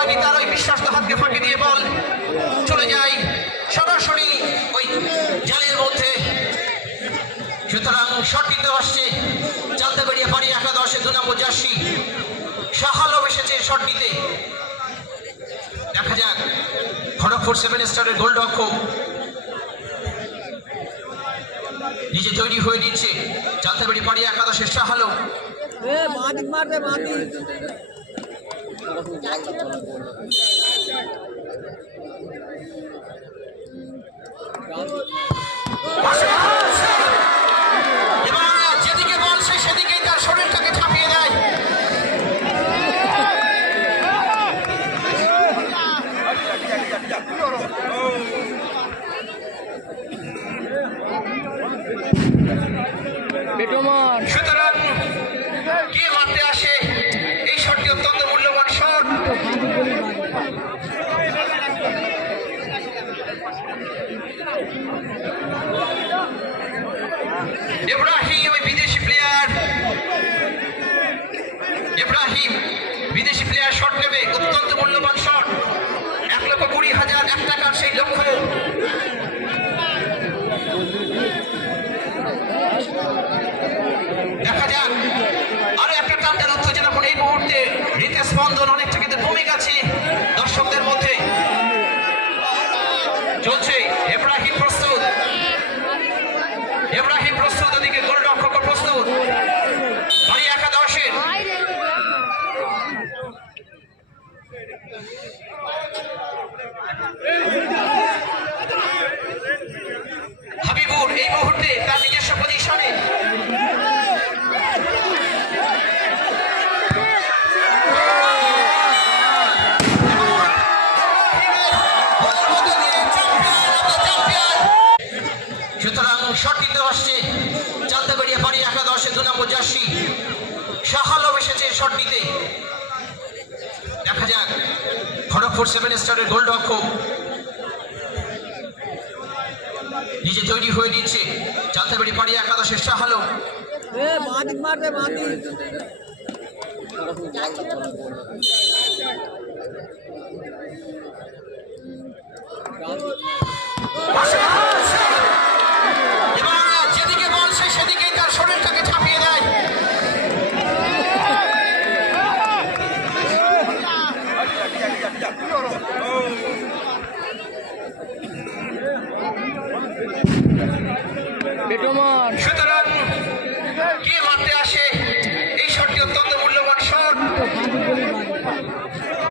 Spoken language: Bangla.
হয়নি তার ওই বিশ্বাস হাতকে ফাঁকি দিয়ে বল চলে যায় সরাসরি ওই জালের মধ্যে। সুতরাং শট কিন্তু আসছে চালতাবাড়িয়া পাড়ি একাদশে 2 নম্বর জার্সি শাহালম এসেছে শট নিতে। দেখা যাক খড়গপুর 7 স্টারের গোলরক্ষক নিজে তৈরি হয়ে দিচ্ছে চালতাবাড়ি পাড়ি একাদশের শাহালম। যেদিকে বলছে সেদিকে তার শরীরটাকে ঝাঁপিয়ে দেয়। সুতরাং কে মারতে আসে এই শটটি অত্যন্ত মূল্যবান শট। ইব্রাহিম বিদেশি প্লেয়ার শট নেবে, অত্যন্ত মূল্যবান শট। 1,20,001 টাকার সেই লক্ষ্য। দেখা যাক আরো একটা টানটার উত্তেজনা এই মুহূর্তে হৃদয় স্পন্দন অনেকটা কিন্তু কমে গেছে দর্শকদের মধ্যে। চলছে ইব্রাহিম প্রস্তুত, ওদিকে গোলরক্ষক প্রস্তুত পাড়ি একাদশের। হাবিবুর এই মুহূর্তে তার নিজস্ব পজিশনে শট কিন্তু আসছে চালতাবাড়িয়া পাড়ি একাদশে 2 নম্বর জার্সি শাহালম এসেছে শট নিতে। দেখা যাক খড়গপুর 7 স্টারের গোলরক্ষক নিজে তৈরি হয়ে দিচ্ছে চালতাবাড়ি পাড়ি একাদশের শাহালম।